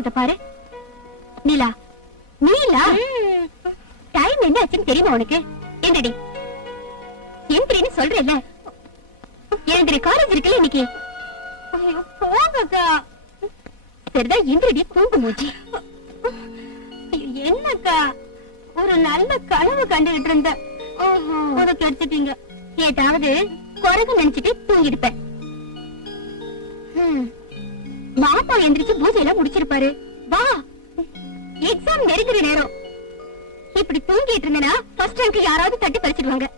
முகத்தை பாரு. நீலா, நீலா, டைம் என்ன ஆச்சுன்னு தெரியுமா உனக்கு? என்னடி எந்திரின்னு சொல்றேல்ல, எந்திரி, காலேஜ் இருக்குல்ல இன்னைக்கு. போங்கக்கா. சரிதான், எந்திரடி, தூங்கு மூச்சு. என்னக்கா, ஒரு நல்ல கனவு கண்டுகிட்டு இருந்த உனக்கு எடுத்துட்டீங்க. ஏதாவது குறைக நினைச்சிட்டு தூங்கிருப்பேன். மாப்பா எந்திரிச்சு பூஜை எல்லாம் முடிச்சிருப்பாரு. வா, எக்ஸாம் நெருங்குற நேரம். இப்படி தூங்கிட்டு இருந்தனா ஃபர்ஸ்ட் ரேங்க் யாராவது தட்டி பறிச்சிடுவாங்க.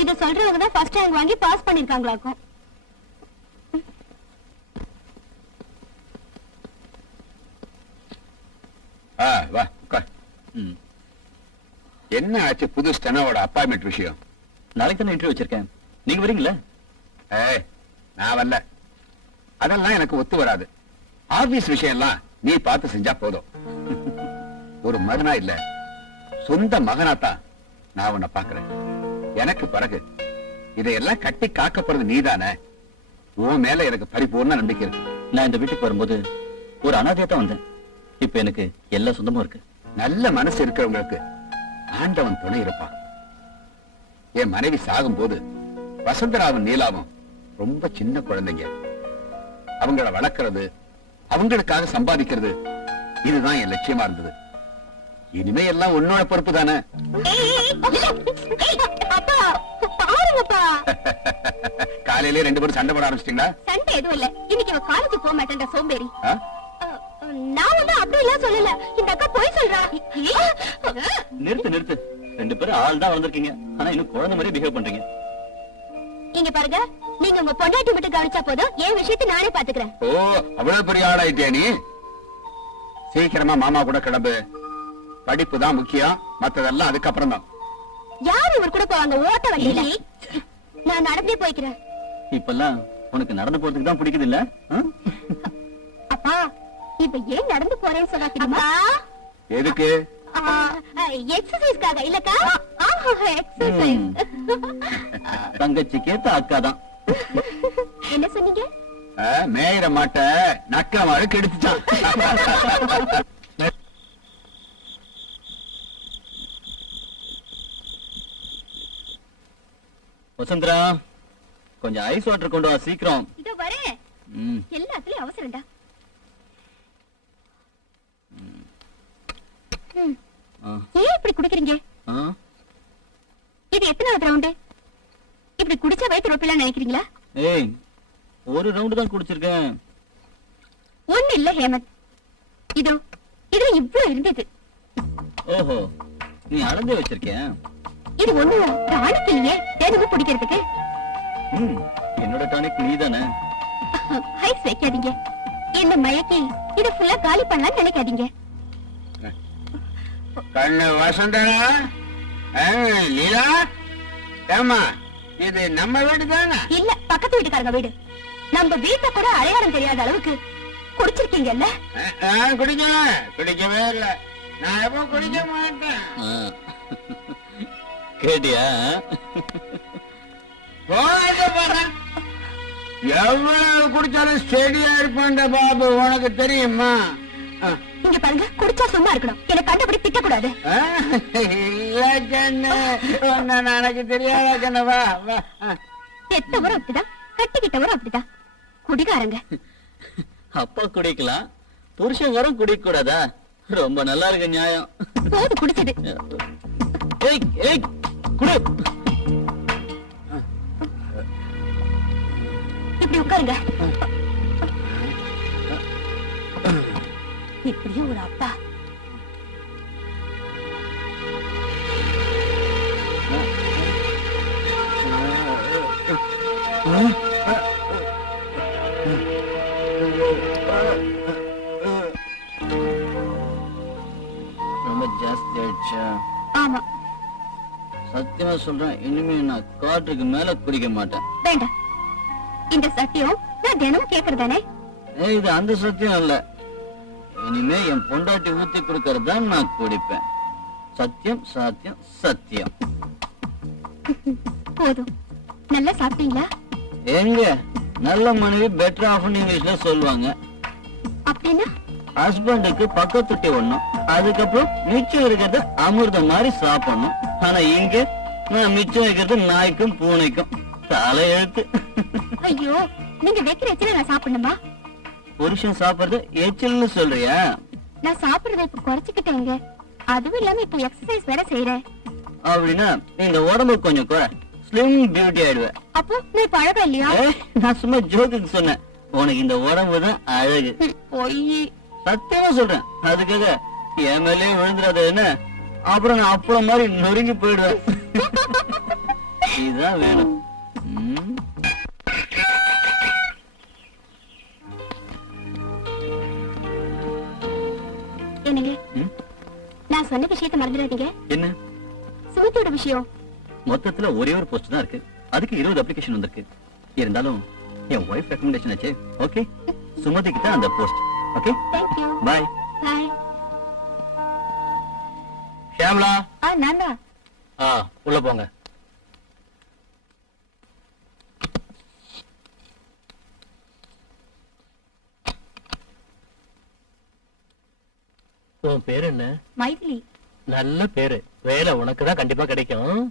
இத சொல்றவங்க தான் ஃபர்ஸ்ட் ரேங்க் வாங்கி பாஸ் பண்ணிருக்காங்களாக்கும். வா உட்கார். என்ன ஆச்சு புது ஸ்டெனோட அப்பாயின்மெண்ட் விஷயம்? நாளைக்கு தானே இன்டர்வியூ வச்சிருக்கேன், நீங்க வரீங்களா? நான் வரல, அதெல்லாம் எனக்கு ஒத்து வராது. ஆபீஸ் விஷயம் எல்லாம் நீ பார்த்து செஞ்சா போதும். ஒரு மகனா இல்ல, சொந்த மகனாத்தான் நான் உன்னை பாக்குறேன். எனக்கு பிறகு இதையெல்லாம் கட்டி காக்கப்படுறது நீதானே. உன் மேல எனக்கு பரிபூர்ண நம்பிக்கை இருக்கு. நான் இந்த வீட்டுக்கு வரும்போது ஒரு அனாதையா தான் வந்தேன். இப்ப எனக்கு எல்லா சொந்தமும் இருக்கு. நல்ல மனசு இருக்கிறவங்களுக்கு ஆண்டவன் துணை இருப்பான். என் மனைவி சாகும் போது வசந்தராவும் நீலாவும் ரொம்ப சின்ன குழந்தைங்க. அவங்கள வளர்க்கறது, அவங்களுக்காக சம்பாதிக்கிறது, இதுதான் என் லட்சியமா இருந்தது. இனிமே எல்லாம் உன்னோட பொறுப்பு தானே. காலையிலே ரெண்டு பேரும் சண்டை போட ஆரம்பிச்சிட்டீங்களா? சண்டை எதுவும் இல்ல, இன்னைக்கு அவ காலேஜ் போக மாட்டேன்ற சோம்பேறி. நான் வந்து அப்படி எல்லாம் சொல்லல, இந்த அக்கா போய் சொல்றா. நிறுத்து நிறுத்து, ரெண்டு பேரும் ஆள் தான் வளர்ந்துருக்கீங்க, ஆனா இன்னும் குழந்தை மாதிரி பிஹேவ் பண்றீங்க. இங்க பாருங்க, நீங்க உங்க பொண்டாட்டி மட்டும் கவனிச்சா போதும், என் விஷயத்தை நானே பாத்துக்கிறேன். ஓ, அவ்வளவு பெரிய ஆளாயிட்டியா நீ? சீக்கிரமா மாமா கூட கிளம்பு. படிப்பு தான் முக்கியம், மத்ததெல்லாம் அதுக்கப்புறம் தான். யாரு இவர் கூட போவாங்க ஓட்ட வண்டியில? நான் நடந்தே போய்க்கிறேன். இப்பெல்லாம் உனக்கு நடந்து போறதுக்கு தான் பிடிக்குது இல்ல? அப்பா, இப்ப ஏன் நடந்து போறேன்னு சொன்னா தெரியுமா? எதுக்கு? எக்ஸசைஸ்க்காக. இல்லக்கா, எக்ஸசைஸ். தங்கச்சிக்கேத்த அக்கா தான். என்ன சொன்னீங்க? மேயிற மாட்ட நக்க மாடு கெடுத்துட்டான். வசந்தரா, கொஞ்சம் ஐஸ் வாட்டர் கொண்டு வா சீக்கிரம். இதோ வரேன். எல்லாத்துலயும் அவசரம்டா. ஏன் இப்படி குடிக்கிறீங்க? இது எத்தனாவது ரவுண்டு? இப்படி குடிச்சா வயிற்று ரொப்பிலாம் நினைக்கிறீங்களா? ஏய், ஒரு ரவுண்டு தான் குடிச்சிருக்கேன். ஒண்ணு இல்ல ஹேமந்த், இதோ இதுல இவ்ளோ இருந்தது. ஓஹோ, நீ அளந்தே வச்சிருக்கேன். இது ஒண்ணு டானிக் இல்லையே, தேனுக்கு குடிக்கிறதுக்கு. என்னோட டானிக் நீ தானே. ஐஸ் வைக்காதீங்க, என்ன மயக்கி இத ஃபுல்லா காலி பண்ணலாம் நினைக்காதீங்க. கண்ணு வசந்தனா, லீலா, ஏமா இது நம்ம வீடு தானே? இல்ல, பக்கத்து வீட்டுக்காரங்க வீடு. நம்ம வீட்டை கூட அடையாளம் தெரியாத அளவுக்கு குடிச்சிருக்கீங்கல்ல? குடிக்கவே இல்ல, நான் எப்ப குடிக்க மாட்டேன். கேட்டியா? எவ்வளவு குடிச்சாலும் ஸ்டெடியா இருப்பேன் பாபு, உனக்கு தெரியுமா? இங்க பாருங்க, குடிச்சா சும்மா இருக்கணும், எனக்கு கண்டபடி திட்ட கூடாது. எனக்கு தெரியாத கண்ணவா. பெத்தவரும் அப்படிதான், கட்டிக்கிட்டவரும் அப்படிதான், குடிகாரங்க. அப்பா குடிக்கலாம், புருஷங்காரம் குடிக்க கூடாதா? ரொம்ப நல்லா இருக்கு நியாயம். போது குடிச்சது. குடு. இப்படி உட்காருங்க. இப்படியும் ஒரு அப்பா. ரொம்ப ஜாஸ்தி ஆயிடுச்சா? ஆமா, சத்தியமா சொல்றேன், இனிமே நான் காட்டுக்கு மேல குடிக்க மாட்டேன். வேண்டாம், இந்த சத்தியம் நான் தினமும் கேக்குறதானே? இது அந்த சத்தியம் இல்ல, இனிமே என் பொண்டாட்டி ஊத்தி கொடுக்கறதான் நான் குடிப்பேன். சத்தியம் சத்தியம் சத்தியம். போதும். நல்லா சாப்பிட்டீங்களா? எங்க நல்ல மனைவி பெட்டர் ஆஃப் இங்கிலீஷ்ல சொல்லுவாங்க. அப்படின்னா ஹஸ்பண்டுக்கு பக்கத்துட்டி ஒண்ணும், அதுக்கப்புறம் மிச்சம் இருக்கிறது அமிர்தம் மாதிரி சாப்பிடணும். ஆனா இங்க நான் மிச்சம் வைக்கிறது நாய்க்கும் பூனைக்கும். தலை எழுத்து. ஐயோ, நீங்க வைக்கிற எச்சில நான் சாப்பிடணுமா? புருஷன் சாப்பிடுறது எச்சில்னு சொல்றியா? நான் சாப்பிடுறதை இப்ப குறைச்சுக்கிட்டேங்க. அதுவும் இல்லாம இப்போ எக்ஸசைஸ் வேற செய்யறேன். அப்படின்னா இந்த உடம்பு கொஞ்சம் குறை, ஸ்லிம் பியூட்டி ஆயிடுவேன். அப்போ நான் இப்ப அழகா இல்லையா? நான் சும்மா ஜோக்குக்கு சொன்னேன். உனக்கு இந்த உடம்பு தான் அழகு. பொய். சத்தியமா சொல்றேன். அதுக்காக என் மேலேயே விழுந்துடாத என்ன? அப்புறம் நான் அப்பளம் மாதிரி நொறுங்கி போயிடுவேன். இதுதான் வேணும். என்னங்க, நான் சொன்ன விஷயத்தை மறந்துடாதீங்க. என்ன? சுமதியோட விஷயம். மொத்தத்துல ஒரே ஒரு போஸ்ட் தான் இருக்கு. அதுக்கு 20 அப்ளிகேஷன் வந்திருக்கு. இருந்தாலும் என் ஒய்ஃப் ரெக்கமெண்டேஷன் ஆச்சு. ஓகே, சுமதிக்கு தான் அந்த post. Okay, thank you. Bye. Bye. Shyamala. நான்தா. உள்ள போங்க. உன் பேரு என்ன? மைதிலி. நல்ல பேரு. வேலை உனக்கு தான் கண்டிப்பா கிடைக்கும்.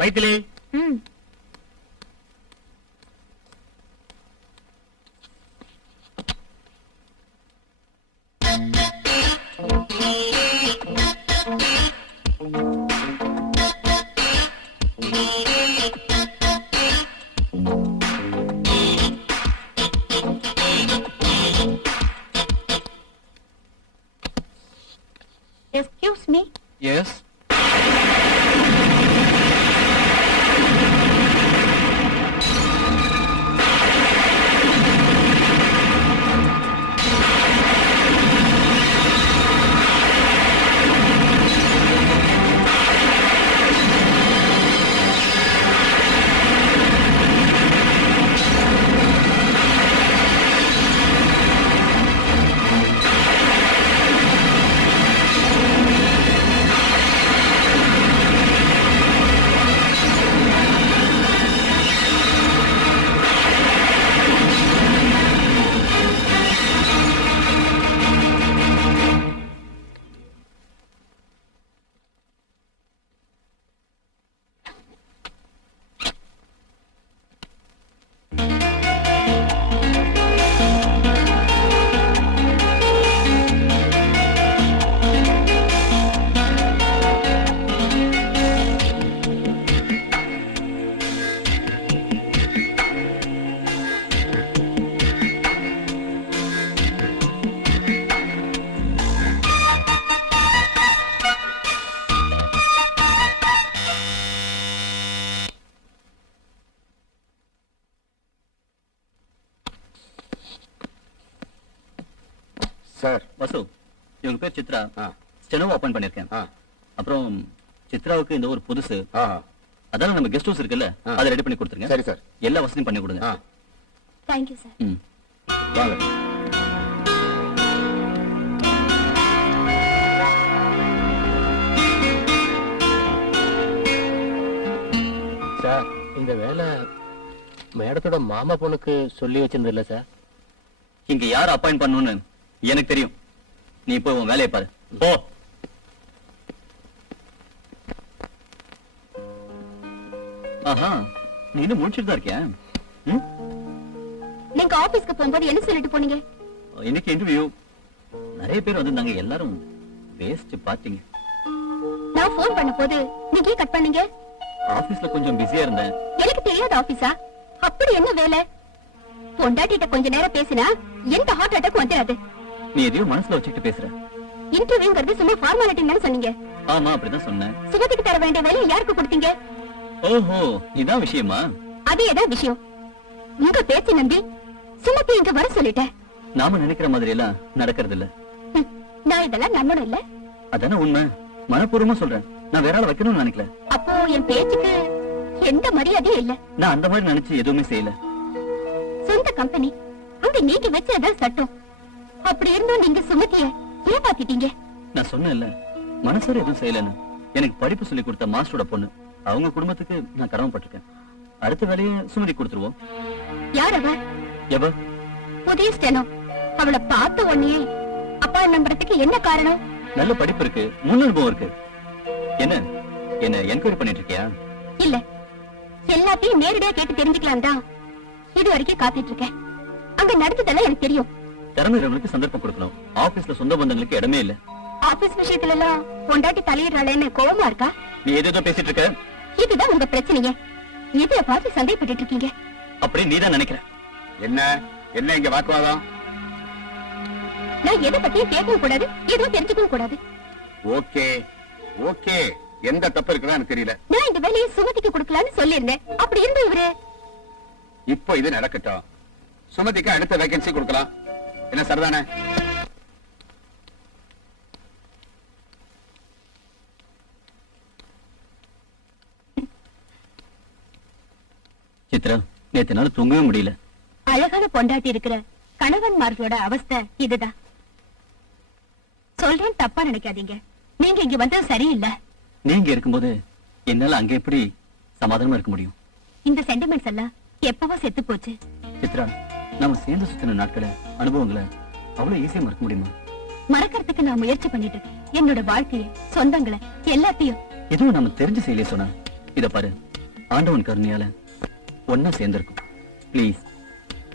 Maithili. Excuse me. Yes. Sir. Vasu, இவங்க பேர் சித்ரா. ஸ்டெனோவா அப்பாயிண்ட் பண்ணிருக்கேன். அப்புறம் சித்ராவுக்கு இந்த ஒரு புதுசு. அதால நம்ம கெஸ்ட் ஹவுஸ் இருக்குல்ல, அதை ரெடி பண்ணி கொடுத்துருங்க. சரி சார். எல்லா வசதியும் பண்ணி கொடுங்க. Thank you, sir. வாங்க. சார், இந்த வேலை மேடத்தோட மாமா பொண்ணுக்கு சொல்லி வச்சிருந்ததில்ல சார்? இங்க யார் அப்பாயிண்ட் பண்ணணும்னு எனக்கு தெரியும். நீ போய் உன் வேலையை பாரு. போ. ஆஹா, நீ இன்னும் முடிச்சிட்டு தான் இருக்கியா? நீங்க ஆபீஸ்க்கு போகும்போது என்ன சொல்லிட்டு போனீங்க? இன்னைக்கு இன்டர்வியூ. நிறைய பேர் வந்திருந்தாங்க. எல்லாரும் வேஸ்ட் பாத்தீங்க. நான் போன் பண்ண போது நீங்க ஏன் கட் பண்ணீங்க? ஆபீஸ்ல கொஞ்சம் பிஸியா இருந்தேன். எனக்கு தெரியாத ஆபீஸா? அப்படி என்ன வேலை? பொண்டாட்டிட்ட கொஞ்ச நேரம் பேசினா எந்த ஹார்ட் அட்டாக் வந்துடாது. நீ எதையோ மனசுல வச்சுக்கிட்டு பேசுற. இன்டர்வியூங்கிறது சும்மா ஃபார்மாலிட்டின்னு சொன்னீங்க. ஆமா, அப்படிதான் சொன்னேன். சுமதிக்கு தர வேண்டிய வேலையை யாருக்கு கொடுத்தீங்க? ஓஹோ, இதான் விஷயமா? அதேதான் விஷயம். உங்க பேச்சு நம்பி சுமதி இங்க வர சொல்லிட்டேன். நாம நினைக்கிற மாதிரி எல்லாம் நடக்கிறது இல்ல. நான் இதெல்லாம் நம்பணும் இல்ல. அதானே உண்மை. மனப்பூர்வமா சொல்றேன். நான் வேற ஆள வைக்கணும்னு நினைக்கல. அப்போ என் பேச்சுக்கு எந்த மரியாதையும் இல்ல. நான் அந்த மாதிரி நினைச்சு எதுவுமே செய்யல. சொந்த கம்பெனி அங்க நீங்க வச்சதான் சட்டம். அப்படி இருந்தும் நீங்க சுமதிய ஏமாத்திட்டீங்க. நான் சொன்னேன்ல, மனசார எதுவும் செய்யலன்னு. எனக்கு படிப்பு சொல்லி கொடுத்த மாஸ்டரோட பொண்ணு. அவங்க குடும்பத்துக்கு நான் கடமைப்பட்டிருக்கேன். அடுத்த வேலையை சுமதி கொடுத்துருவோம். யார் அவ? எவ? புதிய ஸ்டெனோ. அவளை பார்த்த உடனே அப்பா நம்புறதுக்கு என்ன காரணம்? நல்ல படிப்பு இருக்கு, முன் அனுபவம் இருக்கு. என்ன என்ன என்கொயரி பண்ணிட்டு இருக்கியா? இல்ல, எல்லாத்தையும் நேரடியா கேட்டு தெரிஞ்சுக்கலாம் தான் இது வரைக்கும் காத்துட்டு இருக்கேன். அங்க நடந்ததெல்லாம் எனக்கு தெரியும். திறமையாளர்களுக்கு சந்தர்ப்பம் கொடுக்கணும். ஆபீஸ்ல சொந்த பந்தங்களுக்கு இடமே இல்ல. ஆபீஸ் விஷயத்துல எல்லாம் பொண்டாட்டி தலையிடறாளேன்னு கோவமா இருக்கா? நீ ஏதோ பேசிட்டு இருக்க. இதுதான் உங்க பிரச்சனையே. இதுல பார்த்து சந்தேகப்பட்டு இருக்கீங்க. அப்படி நீதான் நினைக்கிற. என்ன என்ன இங்க வாக்குவாதம்? நான் எதை பத்தியும் கேட்கவும் கூடாது, எதுவும் தெரிஞ்சுக்கவும் கூடாது. ஓகே ஓகே, எந்த தப்பு இருக்குதா எனக்கு தெரியல. நான் இந்த வேலையை சுமதிக்கு கொடுக்கலான்னு சொல்லியிருந்தேன். அப்படி இருந்து இவரு இப்போ இது நடக்கட்டும். சுமதிக்கு அடுத்த வேகன்சி கொடுக்கலாம். என்ன சரிதானே? சித்ரா, நேத்து நாள் தூங்கவே முடியல. அழகான பொண்டாட்டி இருக்கிற கணவன்மார்களோட அவஸ்தை இதுதான். சொல்றேன், தப்பா நினைக்காதீங்க. நீங்க இங்க வந்தது சரியில்லை. நீங்க இருக்கும்போது என்னால அங்க எப்படி சமாதானமா இருக்க முடியும்? இந்த சென்டிமெண்ட்ஸ் எல்லாம் எப்பவோ செத்து போச்சு. சித்ரா, நாம சேர்ந்து சுத்தின நாட்களை, அனுபவங்களை அவ்வளவு ஈஸியா மறக்க முடியுமா? மறக்கிறதுக்கு நான் முயற்சி பண்ணிட்டு என்னோட வாழ்க்கையை, சொந்தங்களை எல்லாத்தையும் எதுவும் நாம தெரிஞ்சு செய்யலையே சொன்னா. இத பாரு, ஆண்டவன் கருணையால ஒன்னா சேர்ந்திருக்கும். ப்ளீஸ்.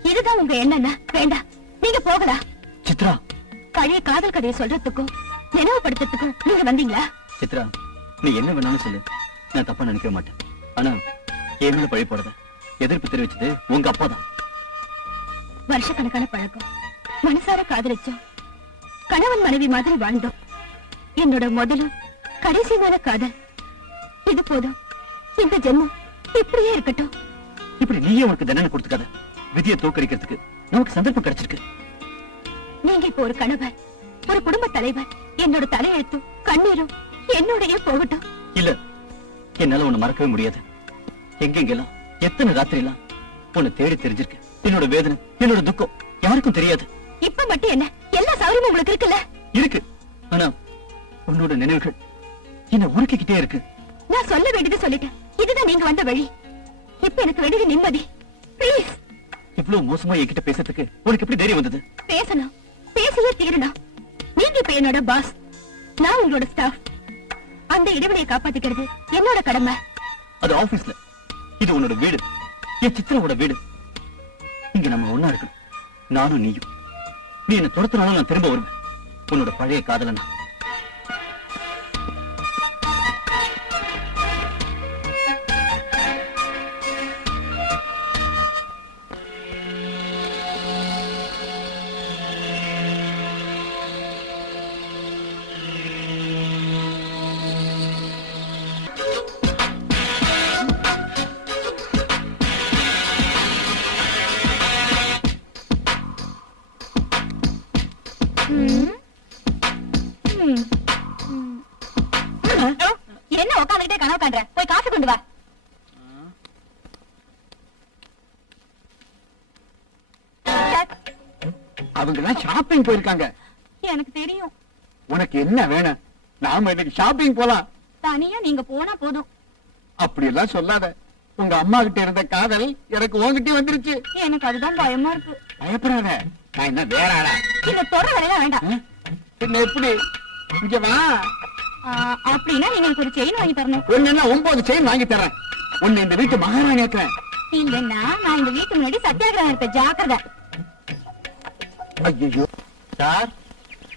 இதுதான் உங்க எண்ணம்னா வேண்டாம், நீங்க போகலாம். சித்ரா, பழைய காதல் கதையை சொல்றதுக்கும் நினைவுபடுத்துறதுக்கும் நீங்க வந்தீங்களா? சித்ரா, நீ என்ன வேணாலும் சொல்லு, நான் தப்பா நினைக்க மாட்டேன். ஆனா என் மேல பழி போடாத. எதிர்ப்பு தெரிவிச்சது உங்க அப்பா தான். வருஷக்கணக்கான பழக்கம், மனசார காதலிச்சோம், கணவன் மனைவி மாதிரி வாழ்ந்தோம். என்னோட முதலும் கடைசியான காதல் இது போதும். இந்த ஜென்மம் இப்படியே இருக்கட்டும். இப்படி நீயே உனக்கு தண்டனை கொடுத்துக்காத. விதியை தோக்கடிக்கிறதுக்கு நமக்கு சந்தர்ப்பம் கிடைச்சிருக்கு. நீங்க இப்ப ஒரு கணவர், ஒரு குடும்ப தலைவர். என்னோட தலையெழுத்தும் கண்ணீரும் என்னோடயே போகட்டும். இல்ல, என்னால உன்னை மறக்கவே முடியாது. எங்கெங்கெல்லாம் எத்தனை ராத்திரி எல்லாம் உன்னை தேடி தெரிஞ்சிருக்கேன். என்னோட வேதனை, என்னோட துக்கம் யாருக்கும் தெரியாது. இப்ப மட்டும் என்ன, எல்லா சௌரியமும் உங்களுக்கு இருக்குல்ல? இருக்கு. ஆனா உன்னோட நினைவுகள் என்ன உருக்கிக்கிட்டே இருக்கு. நான் சொல்ல வேண்டியது சொல்லிட்டேன். இதுதான் நீங்க வந்த வழி. இப்ப எனக்கு வேண்டியது நிம்மதி. ப்ளீஸ். இவ்வளவு மோசமா என்கிட்ட பேசுறதுக்கு உனக்கு எப்படி தைரியம் வந்தது? பேசணும், பேசியே தீரணும். நீங்க இப்ப என்னோட பாஸ், நான் உங்களோட ஸ்டாஃப். அந்த இடைவெளியை காப்பாத்திக்கிறது என்னோட கடமை. அது ஆபீஸ்ல, இது உன்னோட வீடு, என் சித்ராவோட வீடு. இங்க நம்ம ஒன்னா இருக்கணும், நானும் நீயும். நீ என்ன துரத்துனாலும் நான் திரும்ப வருவேன். உன்னோட பழைய காதலனா. என்ன உட்காந்துக்கிட்டே கனவு காண்ற? போய் காசு கொண்டு வா. அவங்க எல்லாம் ஷாப்பிங் போயிருக்காங்க. எனக்கு தெரியும். உனக்கு என்ன வேணும்? நாம இன்னைக்கு ஷாப்பிங் போலாம். தனியா நீங்க போனா போதும். அப்படி எல்லாம் சொல்லாத. உங்க அம்மா கிட்ட இருந்த காதல் எனக்கு உன்கிட்ட வந்துருச்சு. எனக்கு அதுதான் பயமா இருக்கு. பயப்படாத, நான் என்ன வேற ஆளா? இந்த தொடர் வேலையெல்லாம் வேண்டாம். என்ன எப்படி? இங்க வா. அப்படின்னா நீங்க எனக்கு ஒரு செயின் வாங்கி தரணும். ஒன்னு 9 செயின் வாங்கி தரேன். உன்னை இந்த வீட்டு மகாராணி ஆக்குறேன். இல்லன்னா நான் இந்த வீட்டு முன்னாடி சத்தியாகிரகம் இருப்பேன். ஜாக்கிரதை. ஐயோ சார்,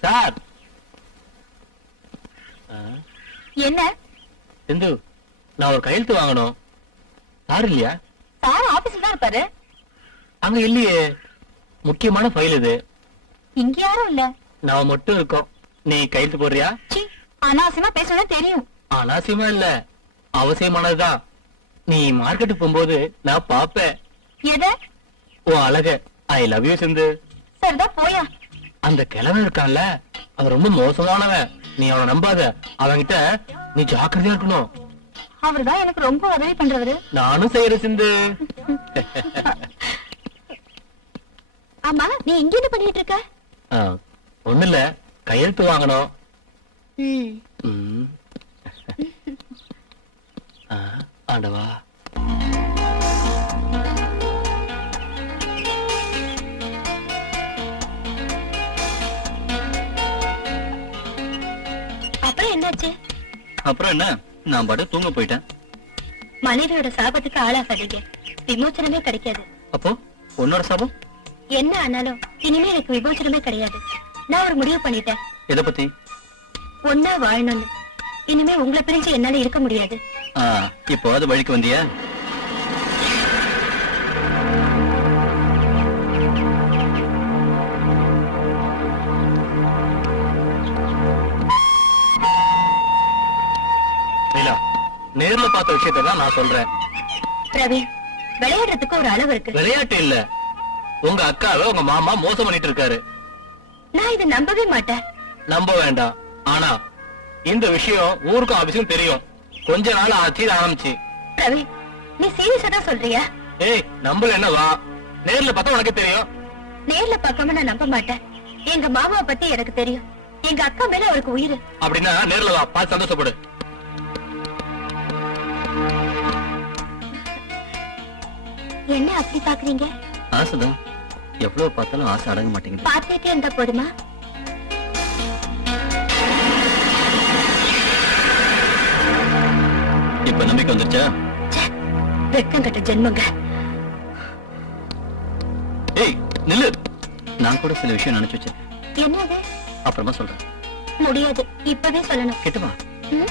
சார். என்ன சிந்து, நான் ஒரு கையெழுத்து வாங்கணும். சார் இல்லையா? சார் ஆபீஸ்ல தான் இருப்பாரு. அங்க இல்லையே. முக்கியமான ஃபைல் இது. இங்க யாரும் இல்ல. நான் மட்டும் இருக்கோம். நீ கையெழுத்து போடுறியா? அனாவசியமா பேசணும்னு தெரியும். அனாவசியமா இல்ல, அவசியமானதுதான். நீ மார்க்கெட்டுக்கு போகும்போது நான் பாப்பேன் எத? உன் அழக. ஐ லவ் யூ சிந்து. சரிதான் போயா. அந்த கிழவன் இருக்கான்ல, அவன் ரொம்ப மோசமானவன். நீ அவனை நம்பாத. அவன்கிட்ட நீ ஜாக்கிரதையா இருக்கணும். அவர்தான் எனக்கு ரொம்ப உதவி பண்றவரு. நானும் செய்யறேன் சிந்து. ஆமா, நீ இங்க என்ன பண்ணிட்டு இருக்க? ஒண்ணு இல்ல, கையெழுத்து வாங்கணும். ம். ம். ஆண்டவா. அப்புறம் என்னாச்சு? அப்புறம் என்ன, நான் பாட்டு தூங்க போயிட்டேன். மனைவியோட சாபத்துக்கு ஆளாகாதீங்க, விமோச்சனமே கிடைக்காது. அப்போ உன்னோட சாபம் என்ன ஆனாலும் இனிமே எனக்கு விமோச்சனமே கிடையாது. நான் ஒரு முடிவு பண்ணிட்டேன். எதை பத்தி? ஒன்னா வாழணும்னு. இனிமே உங்களை பிரிஞ்சு என்னால இருக்க முடியாது. இப்போ அது வழிக்கு வந்தியா? நேர்ல பார்த்த விஷயத்தை தான் நான் சொல்றேன். ரவி, விளையாடுறதுக்கு ஒரு அளவு இருக்கு. விளையாட்டு இல்ல, உங்க அக்காவை உங்க மாமா மோசம் பண்ணிட்டு இருக்காரு. நான் இதை நம்பவே மாட்டேன். நம்ப வேண்டாம். ஆனா இந்த விஷயம் ஊருக்கும் ஆபீஸுக்கும் தெரியும். கொஞ்ச நாள் ஆச்சு இது ஆரம்பிச்சு. ரவி, நீ சீரியஸா தான் சொல்றியா? ஏய், நம்பல என்ன வா, நேர்ல பார்த்தா உனக்கு தெரியும். நேர்ல பார்க்காம நான் நம்ப மாட்டேன். எங்க மாமாவை பத்தி எனக்கு தெரியும். எங்க அக்கா மேல அவருக்கு உயிர். அப்படின்னா நேர்ல வா, பார்த்து சந்தோஷப்படு. என்ன அப்படி பாக்குறீங்க? ஆசைதான், எவ்வளவு பார்த்தாலும் ஆசை அடங்க மாட்டேங்குது. பார்த்துட்டே இருந்தா போதுமா? இப்ப நம்பிக்கை வந்துருச்சா? வெட்கம் கட்ட ஜென்மங்க. ஏய் நில்லு, நான் கூட சில விஷயம் நினைச்சு வச்சிருக்கேன். என்னது? அப்புறமா சொல்றேன். முடியாது, இப்பவே சொல்லணும். கிட்டவா. ம்?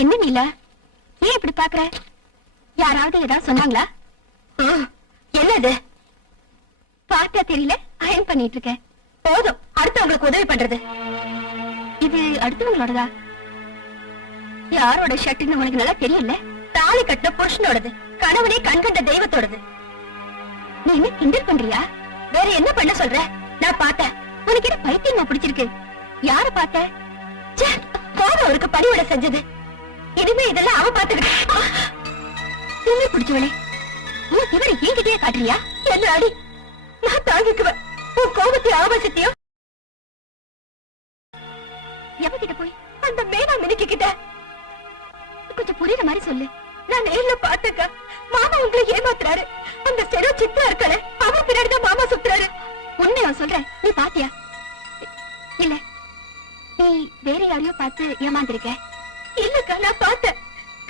என்ன நீலா, ஏன் இப்படி பாக்குற? யாராவது ஏதாவது சொன்னாங்களா? என்னது? பார்த்தா தெரியல, அயன் பண்ணிட்டு இருக்கேன். போதும், அடுத்தவங்களுக்கு உதவி பண்றது. இது அடுத்தவங்களோடதா? யாரோட ஷர்ட்னு உனக்கு நல்லா தெரியல. தாலி கட்டின புருஷனோடது, கணவனே கண்கண்ட தெய்வத்தோடது. நீ என்ன கிண்டல் பண்றியா? வேற என்ன பண்ண சொல்ற? நான் பார்த்தேன். உனக்கு என்ன பைத்தியமா பிடிச்சிருக்கு? யார பார்த்த? கோபம் அவருக்கு பணிவிட செஞ்சது. இனிமே இதெல்லாம் அவ பாத்துக்கிட்டு என்ன பிடிச்சவளே, உனக்கு இவரை என்கிட்டயே காட்டுறியா? என்ன அடி, நான் தாங்கிக்குவேன். உன் கோபத்தையும் ஆபாசத்தையும். எவகிட்ட போய்? அந்த மேனா மினிக்கு கிட்ட. கொஞ்சம் புரியுற மாதிரி சொல்லு. நான் நேர்ல பார்த்தேங்க, மாமா உங்களை ஏமாத்துறாரு. அந்த செரோ சித்தா இருக்கல, அவர் பின்னாடிதான் மாமா சுத்துறாரு. உண்மையா சொல்றேன், நீ பாத்தியா? இல்ல, நீ வேற யாரையோ பார்த்து ஏமாந்திருக்க. இல்லக்கா, நான் பார்த்தேன்.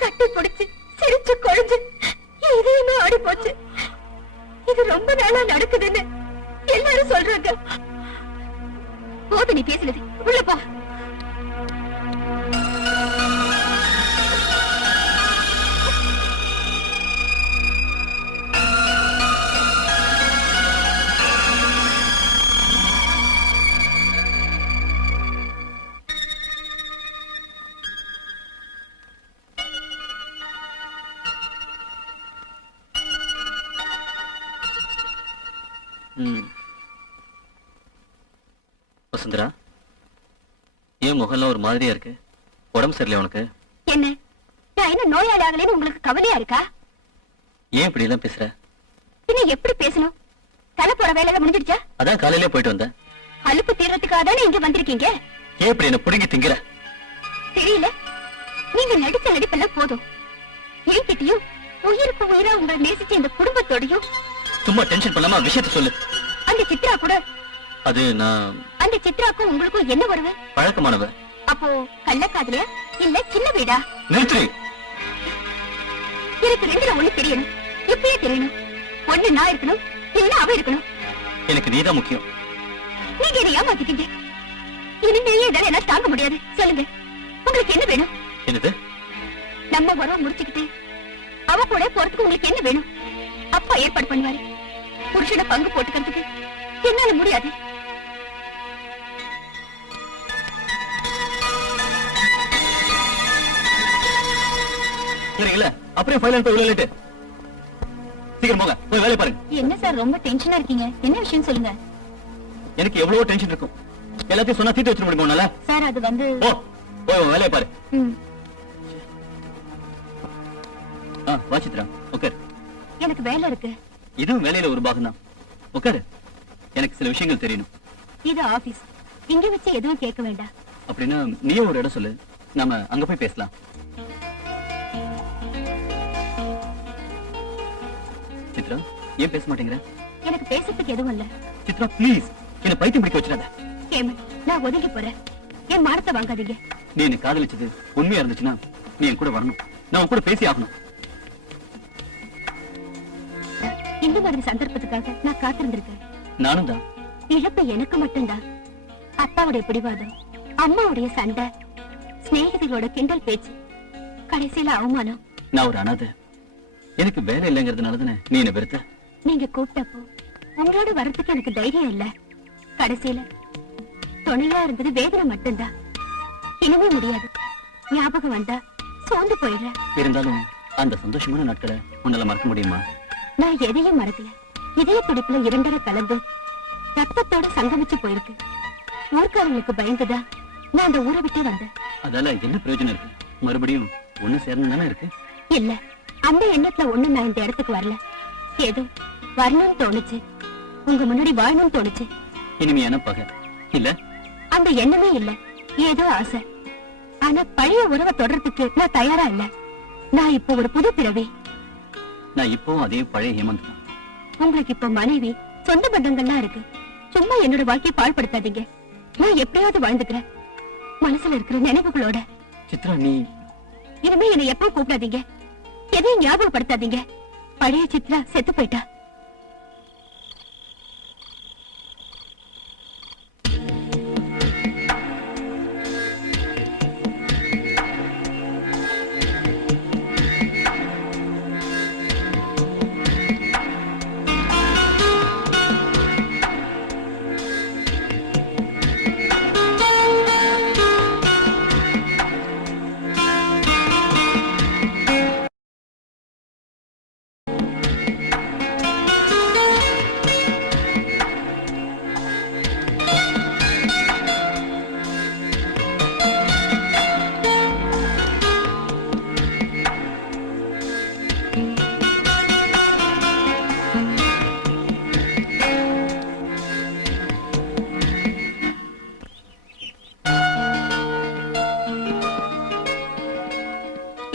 கட்டி பிடிச்சு சிரிச்சு கொழிஞ்சு இதயமே ஆடி போச்சு. இது ரொம்ப நாளா நடக்குதுன்னு எல்லாரும் சொல்றாங்க. போது நீ பேசுனது, உள்ள போ. வசுந்தரா, ஏன் முகம்லாம் ஒரு மாதிரியா இருக்கு? உடம்பு சரியில்லை உனக்கு? என்ன, நான் என்ன நோயாளி ஆகலைன்னு உங்களுக்கு கவலையா இருக்கா? ஏன் இப்படி எல்லாம் பேசுற? இன்னும் எப்படி பேசணும்? தலை போற வேலை முடிஞ்சிடுச்சா? அதான் காலையிலே போயிட்டு வந்தேன். அலுப்பு தீர்றதுக்காக தானே இங்க வந்திருக்கீங்க. ஏன் இப்படி என்ன புடுங்கி திங்கிற? தெரியல, நீங்க நடிச்ச நடிப்பெல்லாம் போதும். என்கிட்டயும் உயிருக்கு உயிரா உங்களை நேசிச்ச இந்த குடும்பத்தோடையும். சும்மா டென்ஷன் பண்ணாம விஷயத்த சொல்லு. அந்த சித்ரா கூட. அது நான். அந்த சித்ராக்கும் உங்களுக்கும் என்ன உறவு? பழக்கமானவ. அப்போ கள்ளக்காதலியா இல்ல சின்ன வீடா? நிறுத்தி. எனக்கு ரெண்டுல ஒண்ணு தெரியணும், இப்பயே தெரியணும். ஒண்ணு நான் இருக்கணும், இல்ல அவ இருக்கணும். எனக்கு நீதான் முக்கியம். நீங்க என்ன ஏமாத்திட்டீங்க. இனிமேலே இதெல்லாம் எல்லாம் தாங்க முடியாது. சொல்லுங்க, உங்களுக்கு என்ன வேணும்? என்னது? நம்ம உறவு முடிச்சுக்கிட்டு அவ கூட போறதுக்கு உங்களுக்கு என்ன வேணும்? அப்பா ஏற்பாடு பண்ணுவாரு. புருஷனை பங்கு போட்டுக்கிறதுக்கு என்னால முடியாது. சரிங்களா? அப்படியே ஃபைல் அனுப்ப இவ்வளவு லேட்டு. சீக்கிரம் போங்க, போய் வேலையை பாருங்க. என்ன சார் ரொம்ப டென்ஷனா இருக்கீங்க? என்ன விஷயம் சொல்லுங்க. எனக்கு எவ்வளவோ டென்ஷன் இருக்கும். எல்லாத்தையும் சொன்னா தீர்த்து வச்சிட முடியுமா? சார் அது வந்து போ, போய் உன் வேலையை பாரு. ம், வா சித்ரா, உட்காரு. எனக்கு வேலை இருக்கு. இதுவும் வேலையில ஒரு பாகம் தான். உட்காரு. எனக்கு சில விஷயங்கள் தெரியணும். இது ஆபீஸ். இங்க வச்சு எதுவும் கேட்க வேண்டாம். அப்படின்னா நீயே ஒரு இடம் சொல்லு, நாம அங்க போய் பேசலாம். சித்ரா, ஏன் பேச மாட்டேங்கிற? எனக்கு பேசுறதுக்கு எதுவும் இல்ல. சித்ரா ப்ளீஸ், என்ன பைத்தியம் பிடிக்க வச்சிடாத. ஹேமந்த், நான் ஒதுங்கி போறேன். என் மானத்தை வாங்காதீங்க. நீ என்ன காதலிச்சது உண்மையா இருந்துச்சுன்னா நீ என் கூட வரணும். நான் உன் கூட பேசி ஆகணும். இந்த மாதிரி சந்தர்ப்பத்துக்காக நான் காத்திருந்திருக்கேன். நானும் தான். இழப்பு எனக்கு மட்டும்தான். அப்பாவுடைய பிடிவாதம், அம்மாவுடைய சண்டை, சிநேகிதிகளோட கிண்டல் பேச்சு, கடைசியில அவமானம். நான் ஒரு அனாதை. எனக்கு வேலை இல்லைங்கிறதுனால தானே நீ என்ன வெறுத்த. நீங்க கூப்பிட்டப்போ உங்களோட வர்றதுக்கு எனக்கு தைரியம் இல்ல. கடைசியில துணையா இருந்தது வேதனை மட்டும்தான். இனிமே முடியாது. ஞாபகம் வந்தா சோர்ந்து போயிடுறேன். இருந்தாலும் அந்த சந்தோஷமான நாட்களை உன்னால மறக்க முடியுமா? நான் எதையும் மறக்கல. இதய துடிப்புல இரண்டரை கலந்து ரத்தத்தோட சங்கமிச்சு போயிருக்கு. ஊர்க்காரங்களுக்கு பயந்துதான் நான் அந்த ஊரை விட்டே வந்தேன். அதால என்ன பிரயோஜனம் இருக்கு? மறுபடியும் ஒண்ணு சேரணும் தானே இருக்கு. இல்ல, அந்த எண்ணத்துல ஒண்ணு நான் இந்த இடத்துக்கு வரல. ஏதோ வரணும்னு தோணுச்சு. உங்க முன்னாடி வாழணும்னு தோணுச்சு. இனிமையான பகை இல்ல? அந்த எண்ணமே இல்ல, ஏதோ ஆசை. ஆனா பழைய உறவை தொடர்றதுக்கு நான் தயாரா இல்ல. நான் இப்போ ஒரு புது பிறவி. நான் இப்போ அதே பழைய ஹேமந்த் தான். உங்களுக்கு இப்ப மனைவி, சொந்த பந்தங்கள்லாம் இருக்கு. சும்மா என்னோட வாழ்க்கையை பாழ்படுத்தாதீங்க. நான் எப்படியாவது வாழ்ந்துக்கிறேன், மனசுல இருக்கிற நினைவுகளோட. சித்ரா, நீ இனிமே என்னை எப்ப கூப்பிடாதீங்க, எதையும் ஞாபகப்படுத்தாதீங்க. பழைய சித்ரா செத்து போயிட்டா.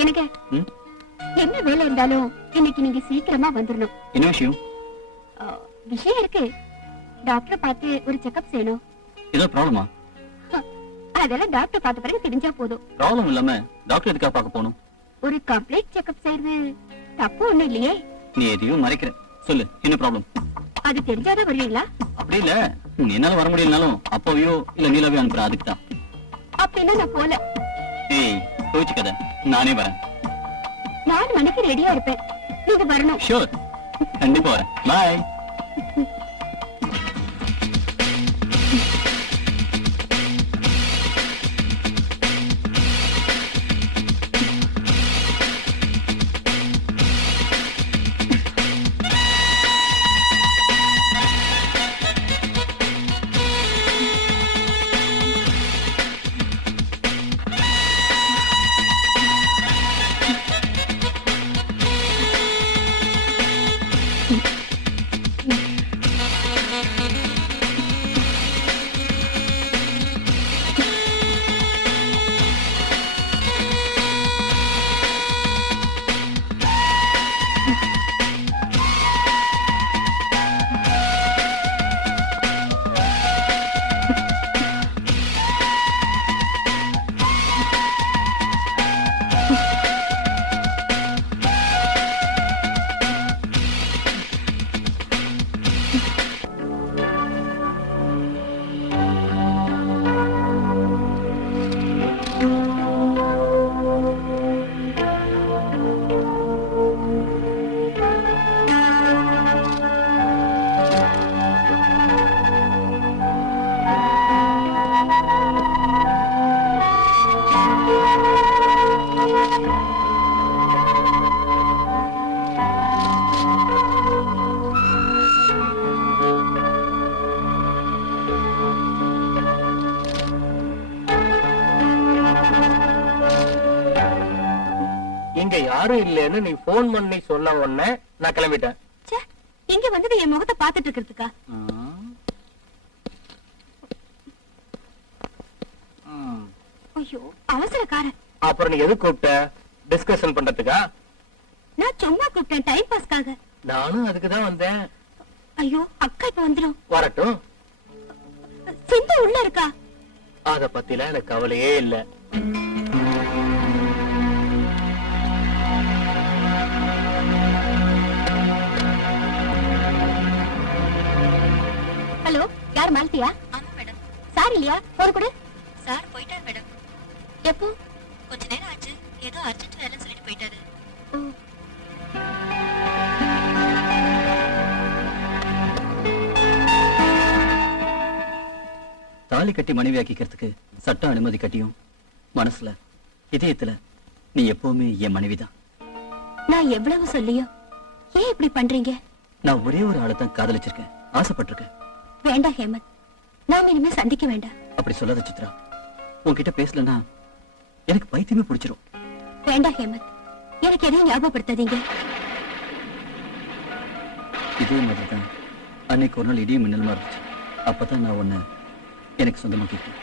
எனக்கு ம்? என்ன வேலை இருந்தாலும் இன்னைக்கு நீங்க சீக்கிரமா வந்துடணும். என்ன விஷயம்? விஷயம் இருக்கு. டாக்டரை பார்த்து ஒரு செக்அப் செய்யணும். ஏதோ ப்ராப்ளமா? அதெல்லாம் டாக்டர் பார்த்த பிறகு தெரிஞ்சா போதும். ப்ராப்ளம் இல்லாம டாக்டர் எதுக்காக பார்க்க போகணும்? ஒரு கம்ப்ளீட் செக்அப் செய்யறது தப்பு ஒண்ணும் இல்லையே. நீ எதையும் மறைக்கிற. சொல்லு, என்ன ப்ராப்ளம்? அது தெரிஞ்சாதான் வருவீங்களா? அப்படி இல்ல, என்னால வர முடியலனாலும் அப்பாவையோ இல்ல நீலாவையோ அனுப்புறேன். அதுக்கு தான். அப்படின்னா நான் போல. ஏய், கோச்சுக்காத, நானே வரேன். 4 மணிக்கு ரெடியா இருப்பேன். நீங்க வரணும். ஷூர், கண்டிப்பா வரேன். பாய். யாரும் இல்லைன்னு நீ போன் பண்ணி சொன்ன உடனே நான் கிளம்பிட்டேன். ச்சே, இங்க வந்தது என் முகத்தை பாத்துட்டு இருக்கிறதுக்கா? ஐயோ, அவசரக்காரன். அப்புறம் நீ எது கூப்பிட்ட? டிஸ்கஷன் பண்றதுக்கா? நான் சும்மா கூப்பிட்டேன், டைம் பாஸ்க்காக. நானும் அதுக்குதான் வந்தேன். ஐயோ, அக்கா இப்ப வந்துரும். வரட்டும். சிந்து உள்ள இருக்கா? அத பத்திலாம் எனக்கு கவலையே இல்ல. ஹலோ, யார் மாலத்தியா? ஆமா மேடம். சார் இல்லையா? ஒரு கூட. சார் போயிட்டார் மேடம். எப்போ? கொஞ்ச நேரம் ஆச்சு. ஏதோ அர்ஜென்ட் வேலைன்னு சொல்லிட்டு போயிட்டாரு. ஓ. தாலி கட்டி மனைவியாக்கிக்கிறதுக்கு சட்ட அனுமதி கட்டியும் மனசுல இதயத்துல நீ எப்பவுமே என் மனைவிதான். நான் எவ்வளவு சொல்லியும் ஏன் இப்படி பண்றீங்க? நான் ஒரே ஒரு ஆளை தான் காதலிச்சிருக்கேன், ஆசைப்பட்டிருக்கேன். வேண்டாம் ஹேமந்த், நாம் இனிமே சந்திக்க வேண்டாம். அப்படி சொல்லாத சித்ரா. உன்கிட்ட பேசலன்னா எனக்கு பைத்தியமே பிடிச்சிரும். வேண்டாம் ஹேமந்த், எனக்கு எதையும் ஞாபகப்படுத்தாதீங்க. இதே மாதிரி தான் அன்னைக்கு ஒரு நாள் இடியும் மின்னலுமா இருந்துச்சு. அப்பதான் நான் உன்னை எனக்கு சொந்தமாக்கிட்டேன்.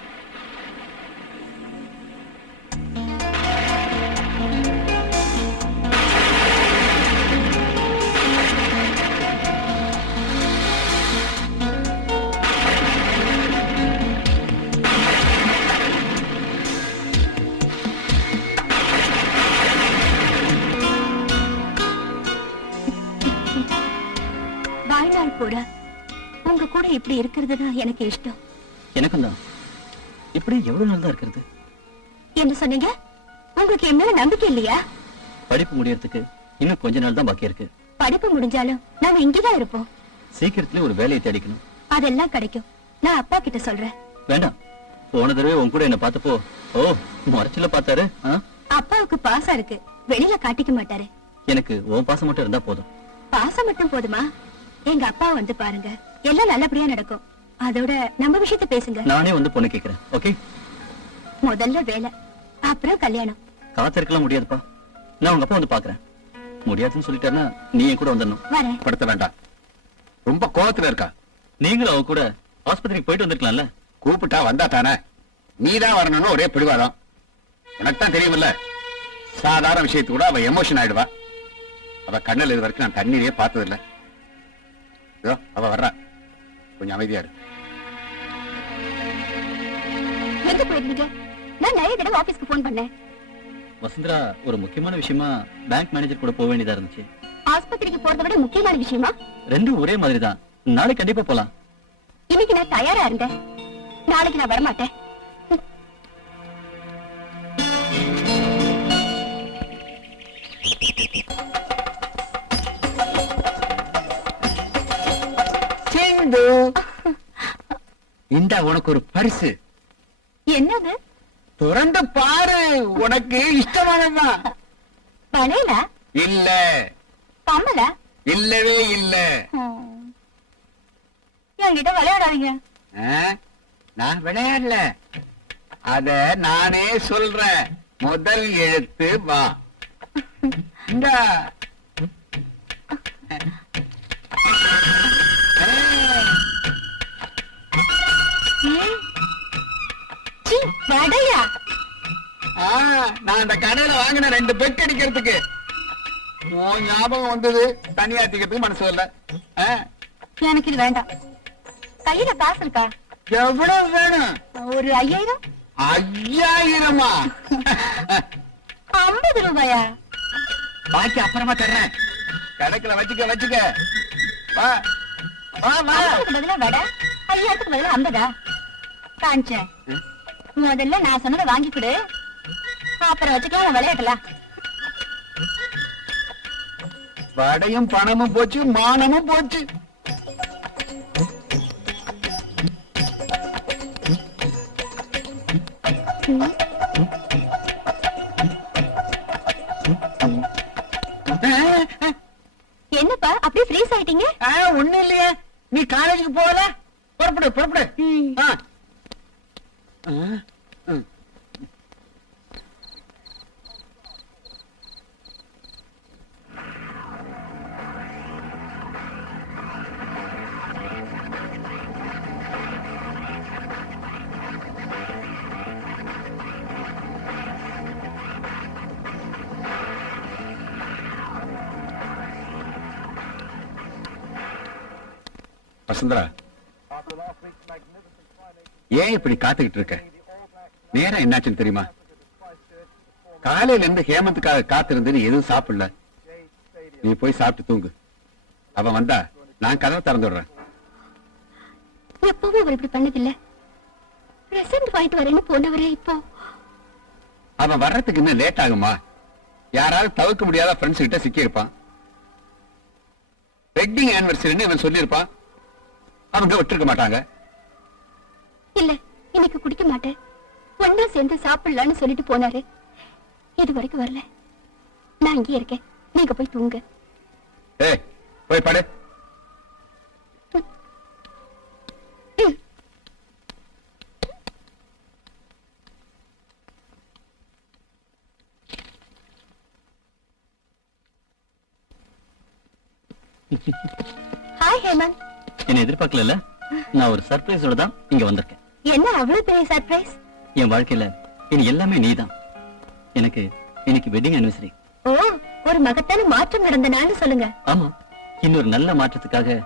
வாழ்நாள் கூட உங்க கூட இப்படி இருக்கிறது தான் எனக்கு இஷ்டம். எனக்கும் தான். இப்படி எவ்வளவு நாள் தான் இருக்கிறது? என்ன சொன்னீங்க? உங்களுக்கு என் மேல நம்பிக்கை இல்லையா? படிப்பு முடியறதுக்கு இன்னும் கொஞ்ச நாள் தான் பாக்கி இருக்கு. படிப்பு முடிஞ்சாலும் நாம இங்கதான் இருப்போம். சீக்கிரத்துல ஒரு வேலையை தேடிக்கணும். அதெல்லாம் கிடைக்கும். நான் அப்பா கிட்ட சொல்றேன். வேண்டாம். போன தடவை உன் கூட என்ன பார்த்தப்போ மறைச்சில பார்த்தாரு. அப்பாவுக்கு பாசம் இருக்கு, வெளியில காட்டிக்க மாட்டாரு. எனக்கு உன் பாசம் மட்டும் இருந்தா போதும். பாசம் மட்டும் போதுமா? எங்க அப்பா வந்து பாருங்க, எல்லாம் நல்லபடியா நடக்கும். அதோட நம்ம விஷயத்தை பேசுங்க. நானே வந்து பொண்ணு கேக்குறேன். ஓகே? முதல்ல வேலை, அப்புறம் கல்யாணம். காத்திருக்கலாம் முடியாதுப்பா. நான் உங்க அப்பா வந்து பாக்குறேன். முடியாதுன்னு சொல்லிட்டாருன்னா நீ என் கூட வந்துடணும். வரேன். படுத்த வேண்டாம், ரொம்ப கோவத்துல இருக்கா. நீங்களும் அவ கூட ஆஸ்பத்திரிக்கு போயிட்டு வந்திருக்கலாம்ல. கூப்பிட்டா வந்தா தானே, நீதான் வரணும்னு ஒரே பிடிவாதம். எனக்கு தான் தெரியுமில்ல, சாதாரண விஷயத்து கூட அவ எமோஷன் ஆயிடுவா. அவ கண்ணில் இது வரைக்கும் நான் தண்ணீரையே பார்த்ததில்லை. இதோ அவ வர்றா, கொஞ்சம் அமைதியா இரு. எங்க போயிருந்தீங்க? நான் நிறைய தடவை ஆபீஸ்க்கு போன் பண்ணேன். வசுந்தரா, ஒரு முக்கியமான விஷயமா பேங்க் மேனேஜர் கூட போக வேண்டியதா இருந்துச்சு. ஆஸ்பத்திரிக்கு போறதை விட முக்கியமான விஷயமா? ரெண்டும் ஒரே மாதிரி தான். நாளைக்கு கண்டிப்பா போலாம். இன்னைக்கு நான் தயாரா இருந்தேன், நாளைக்கு நான் வரமாட்டேன். இந்த உனக்கு ஒரு பரிசு. என்னது? துறந்து பாரு, உனக்கு இஷ்டமானதுதான். பழையல இல்ல, கம்மல இல்லவே இல்ல. என்கிட்ட விளையாடாதீங்க. நான் விளையாடல, அத நானே சொல்றேன். முதல் எழுத்து வா. இந்தா. வடையா? நான் அந்த கடையில வாங்கின 2 பெட் அடிக்கிறதுக்கு உன் ஞாபகம் வந்தது. தனியாத்திக்கிறதுக்கு மனசு இல்ல. எனக்கு இது வேண்டாம். கையில காசு இருக்கா? எவ்வளவு வேணும்? ஒரு 5000. 5000மா? 50 ரூபாயா? பாக்கி அப்புறமா தர்றேன். கணக்குல வச்சுக்க வச்சுக்க. வா வா வா. பதிலா வடை, 5000க்கு பதிலா 50. காஞ்சேன். முதல்ல நான் சொன்னதை வாங்கி கொடு, அப்புறம் வச்சுக்கலாம் விளையாட்டலாம். வடையும் பணமும் போச்சு, மானமும் போச்சு. என்னப்பா அப்படியே ஃப்ரீஸ் ஆயிட்டீங்க? ஒண்ணு இல்லையே, நீ காலேஜுக்கு போகல? புறப்படு புறப்படு. ஆ. ஆ. 。 ம். 。 . 。 。 。 . 。 。 。 。 。 。 。 。 。 。 。 。 。 。 . 。 。 。 。 。 。 。 。 。 。 。 。 。 。 。 。 。 。 。 。 。 。 。 。 。 . ம். ம். வசுந்தரா, ஏன் இப்படி காத்துக்கிட்டு இருக்க? நேரம் என்னாச்சுன்னு தெரியுமா? காலையில இருந்து ஹேமந்துக்காக காத்திருந்து நீ எதுவும் சாப்பிடல. நீ போய் சாப்பிட்டு தூங்கு. அவன் வந்தா நான் கதவை திறந்து விடுறேன். எப்பவும் அவர் இப்படி பண்ணதில்ல. பிரசன்ட் வாங்கிட்டு வரேன்னு போனவரே இப்போ. அவன் வர்றதுக்கு இன்னும் லேட் ஆகுமா? யாராவது தவிர்க்க முடியாத ஃப்ரெண்ட்ஸ் கிட்ட சிக்கி இருப்பான். வெட்டிங் ஆனிவர்சரின்னு இவன் சொல்லியிருப்பான். அவங்க விட்டுருக்க மாட்டாங்க. இல்ல, இன்னைக்கு குடிக்க மாட்டேன், ஒன்னா சேர்ந்து சாப்பிடலான்னு சொல்லிட்டு போனாரு. இது வரைக்கும் வரல. நான் இங்கே இருக்கேன், நீங்க போய் தூங்க. ஏய், போய் படு. ஹாய் ஹேமந்த். என்ன எதிர்பார்க்கல. நான் ஒரு சர்ப்ரைஸோட தான் இங்க வந்திருக்கேன். என்ன அவ்வளவு பெரிய சர்ப்ரைஸ்? என் வாழ்க்கையில இனி எல்லாமே நீதான். எனக்கு இன்னைக்கு வெட்டிங் ஆனிவர்சரி. ஓ, ஒரு மகத்தான மாற்றம் நடந்த நாள்னு சொல்லுங்க. ஆமா, இன்னொரு நல்ல மாற்றத்துக்காக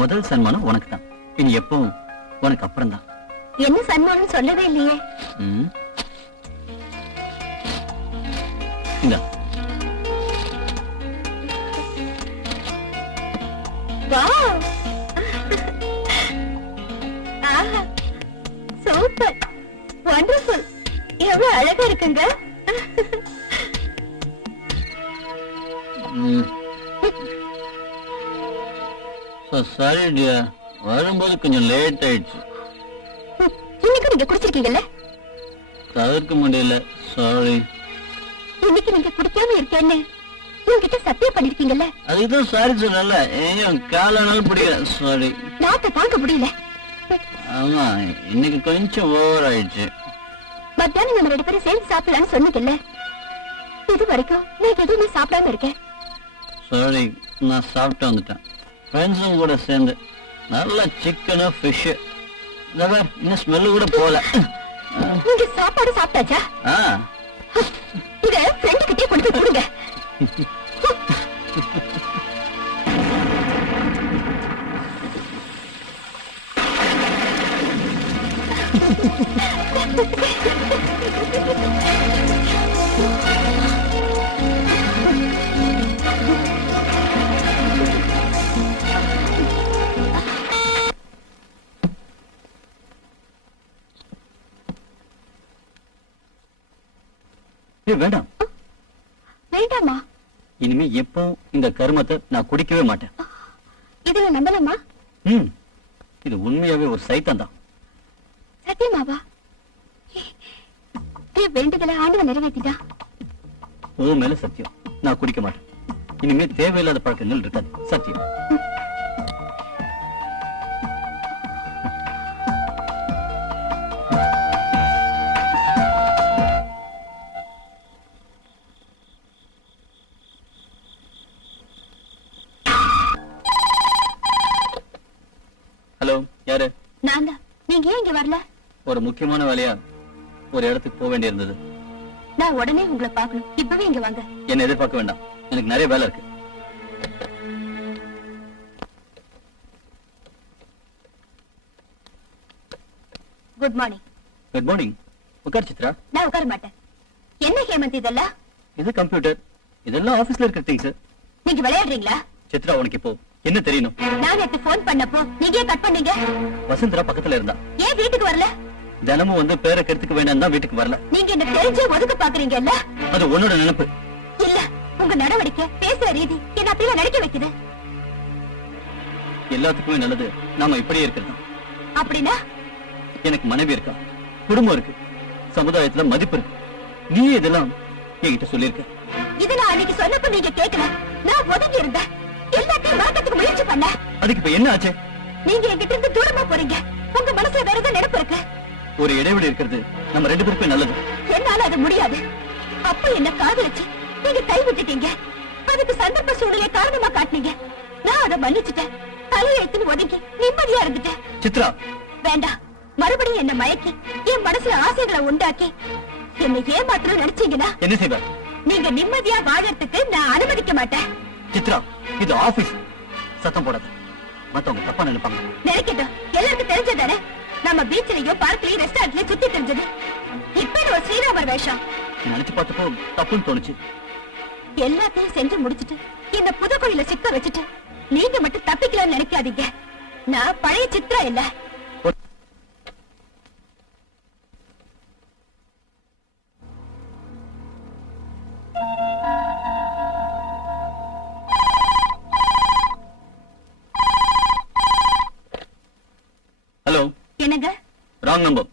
முதல் சன்மானம் உனக்கு தான். இனி எப்பவும் உனக்கு அப்புறம் தான். என்ன சன்மானம் சொல்லவே இல்லையே. இந்தா. வாவ், ஆஹா, சூப்பர், வண்டர்ஃபுல். எவ்வளவு அழகா இருக்குங்க. சாரி டியர், வரும்போது கொஞ்சம் லேட் ஆயிடுச்சு. இன்னைக்கு நீங்க குடிச்சிருக்கீங்கல்ல? தவிர்க்க முடியல, சாரி. இன்னைக்கு நீங்க குடிக்காம இருக்கேன்னு உங்ககிட்ட சத்தியம் பண்ணிருக்கீங்கல்ல? அதுக்குதான் சாரி சொன்னல. ஏன் காலனாலும் பிடிக்கல, சாரி. நாட்டை தாங்க முடியல. ஆமா, இன்னைக்கு கொஞ்சம் ஓவர் ஆயிடுச்சு. மத்தியானம் நம்ம 2 பேரும் சேர்ந்து சாப்பிடலாம்னு சொன்னதில்ல? இது வரைக்கும் நான் எதுவுமே சாப்பிடாம இருக்கேன். சாரி, நான் சாப்பிட்டு வந்துட்டேன். ஃப்ரெண்ட்ஸும் கூட சேர்ந்து நல்ல சிக்கனு ஃபிஷ். இன்னும் ஸ்மெல்லு கூட போல. நீங்க சாப்பாடு சாப்பிட்டாச்சா? இத ஃப்ரெண்டு கிட்டே கொண்டு போய் கொடுங்க. வேண்டாம். வேண்டாமா? இனிமே எப்போ இந்த கருமத்தை நான் குடிக்கவே மாட்டேன். இதுல நம்பலாமா? இது உண்மையாவே ஒரு சைத்தான் தான். சத்தியமாவா? வேண்டுதலை ஆண்டவன் நிறைவேற்றிட்டா. ஓ மேல சத்தியம், நான் குடிக்க மாட்டேன். இனிமே தேவையில்லாத பழக்கங்கள் இருக்காது, சத்தியம். ஹலோ, யாரு? நான் தான். நீங்க ஏன் இங்க வரல? ஒரு முக்கியமான வேலையா ஒரு இடத்துக்கு போக வேண்டியிருந்தது. நான் உடனே உங்களை பார்க்கணும். இப்பவே இங்க வாங்க. என்ன எதிர்பார்க்க வேண்டாம், எனக்கு நிறைய வேலை இருக்கு. Good morning. Good morning. உட்கார் சித்ரா. நான் உட்கார மாட்டேன். என்ன ஹேமந்த் இதெல்லாம்? இது கம்ப்யூட்டர், இதெல்லாம் ஆபீஸ்ல இருக்கிற திங்ஸ். நீங்க விளையாடுறீங்களா? சித்ரா, உனக்கு இப்போ என்ன தெரியணும்? நான் நேத்து போன் பண்ணப்போ நீங்க ஏன் கட் பண்ணீங்க? வசுந்தரா பக்கத்துல இருந்தா. ஏன் வீட்டுக்கு வரல? தினமும் வந்து பேரை கெடுத்துக்க வேண்டாம் தான் வீட்டுக்கு வரல. நீங்க என்ன தெரிஞ்சே ஒதுக்க பாக்குறீங்கல்ல? அது உன்னோட நினைப்பு. இல்ல, உங்க நடவடிக்கை, பேசுற ரீதி என்ன அப்படியே நடிக்க வைக்குது. எல்லாத்துக்குமே நல்லது நாம இப்படியே இருக்கிறது. அப்படின்னா? எனக்கு மனைவி இருக்கா, குடும்பம் இருக்கு, சமுதாயத்துல மதிப்பு இருக்கு. நீ இதெல்லாம் என்கிட்ட சொல்லியிருக்க. இது நான் அன்னைக்கு சொன்னப்ப நீங்க கேட்கல. நான் ஒதுங்கி இருந்தேன், எல்லாத்தையும் மறக்கிறதுக்கு முயற்சி பண்ண. அதுக்கு இப்ப என்ன ஆச்சு? நீங்க என்கிட்ட இருந்து தூரமா போறீங்க. உங்க மனசுல வேற ஏதாவது நினைப்பு இருக்கு. ஒரு இடைவெளி இருக்கிறது நம்ம 2 பேருக்கும் நல்லது. என்னால அது முடியாது. அப்ப என்ன காதலிச்சு நீங்க கை விட்டுட்டீங்க. அதுக்கு சந்தர்ப்ப சூழ்நிலை காரணமா காட்டினீங்க. நான் அதை மன்னிச்சுட்டேன். தலையெழுத்துன்னு ஒதுங்கி நிம்மதியா இருந்துட்டேன். சித்ரா, வேண்டாம். மறுபடியும் என்ன மயக்கி என் மனசுல ஆசைகளை உண்டாக்கி என்னை ஏமாத்தணும் நினைச்சீங்கன்னா என்ன செய்வ? நீங்க நிம்மதியா வாழறதுக்கு நான் அனுமதிக்க மாட்டேன். சித்ரா, இது ஆபீஸ். சத்தம் போடாத. மத்தவங்க தப்பா நினைப்பாங்க. நினைக்கட்டும், எல்லாருக்கும் தெரிஞ்சதானே நம்ம பீச்லயும் பார்க்லயும் ரெஸ்டாரண்ட்லயும் சுத்தி தெரிஞ்சது. இப்ப இது ஒரு ஸ்ரீராமர் வேஷம். நினைச்சு பார்த்தப்போ தப்புன்னு தோணுச்சு. எல்லாத்தையும் செஞ்சு முடிச்சிட்டு இந்த புது கோயில சிக்க வச்சுட்டு நீங்க மட்டும் தப்பிக்கலாம்னு நினைக்காதீங்க. நான் பழைய சித்ரா இல்ல. ஹலோ, என்னங்க? Wrong number.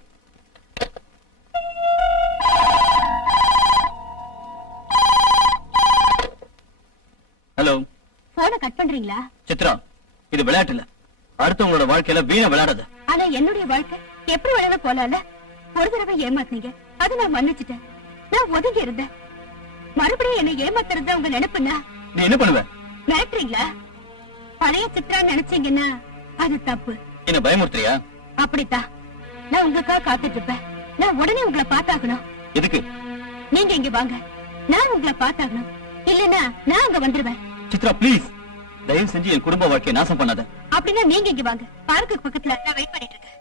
ஹலோ, போனை கட் பண்றீங்களா? சித்ரா, இது விளையாட்டு இல்ல. அடுத்தவங்களோட வாழ்க்கையில வீணா விளையாடாத. ஆனா என்னுடைய வாழ்க்கை எப்படி வேணால போலால. ஒரு தடவை ஏமாத்தீங்க, அது நான் மன்னிச்சுட்டேன். நான் ஒதுங்கி இருந்தேன். மறுபடியும் என்னை ஏமாத்துறது உங்க நினைப்புன்னா நீ என்ன பண்ணுவ? மிரட்டுறீங்களா? பழைய சித்ரா நினைச்சீங்கன்னா அது தப்பு. என்ன பயமுறுத்துறியா? அப்படித்தான். நான் உங்களுக்காக காத்துட்டு இருப்பேன். நான் உடனே உங்களை பார்த்தாகணும். எதுக்கு? நீங்க இங்க வாங்க, நான் உங்களை பார்த்தாகணும். இல்லன்னா நான் அங்க வந்துருவேன். சித்ரா ப்ளீஸ், தயவு செஞ்சு என் குடும்ப வாழ்க்கையை நாசம் பண்ணாத. அப்படின்னா நீங்க இங்க வாங்க, பார்க்கு பக்கத்துல நான் வெயிட் பண்ணிட்டு இருக்கேன்.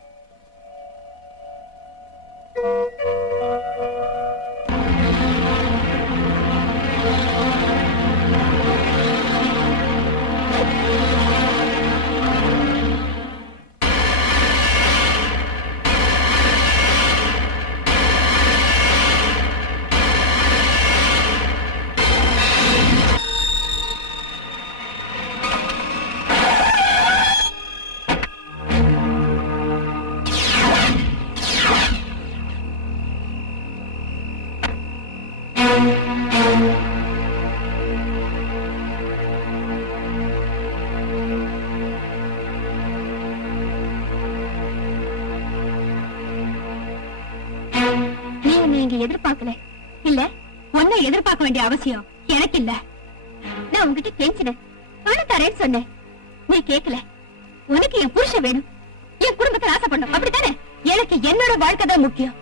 எதிர்பார்க்கல இல்ல, உன்னை எதிர்பார்க்க வேண்டிய அவசியம் எனக்கு இல்ல. நான் உங்ககிட்ட கெஞ்சினேன், பணம் தரேன்னு சொன்னேன். நீ கேட்கல. உனக்கு என் புருஷன் வேணும், என் குடும்பத்தை ஆசைப்படணும், அப்படித்தானே? எனக்கு என்னோட வாழ்க்கை தான் முக்கியம்.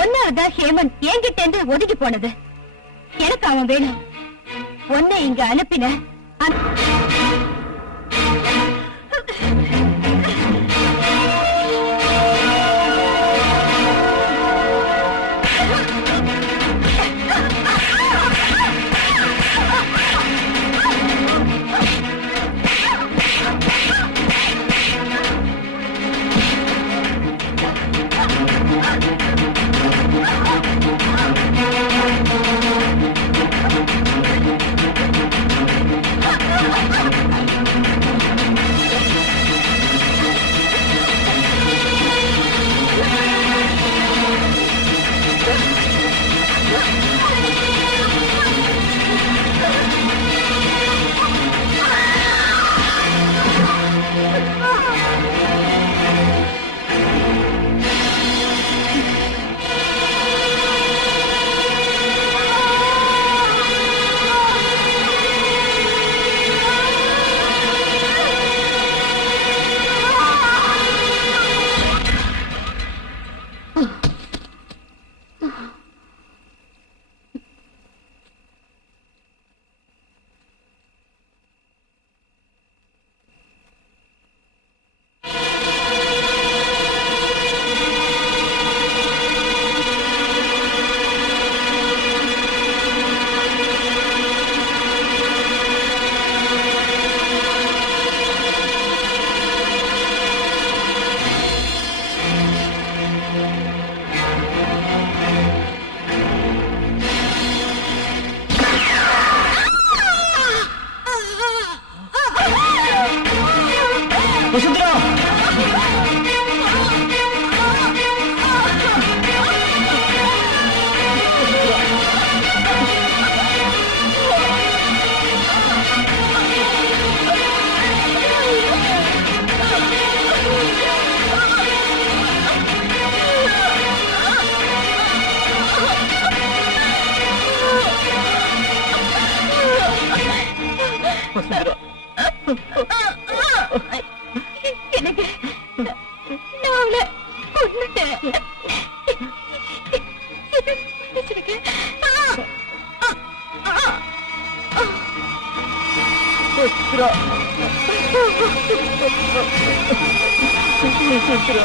ஒன்னாவதா ஹேமந்த் என்கிட்ட இருந்து ஒதுக்கி போனது. எனக்கு அவன் வேணும். உன்னை இங்க அனுப்பின எனக்கு நான் அவளை கொன்னுட்டேன். மன்னிச்சிருக்கேன். சித்ரா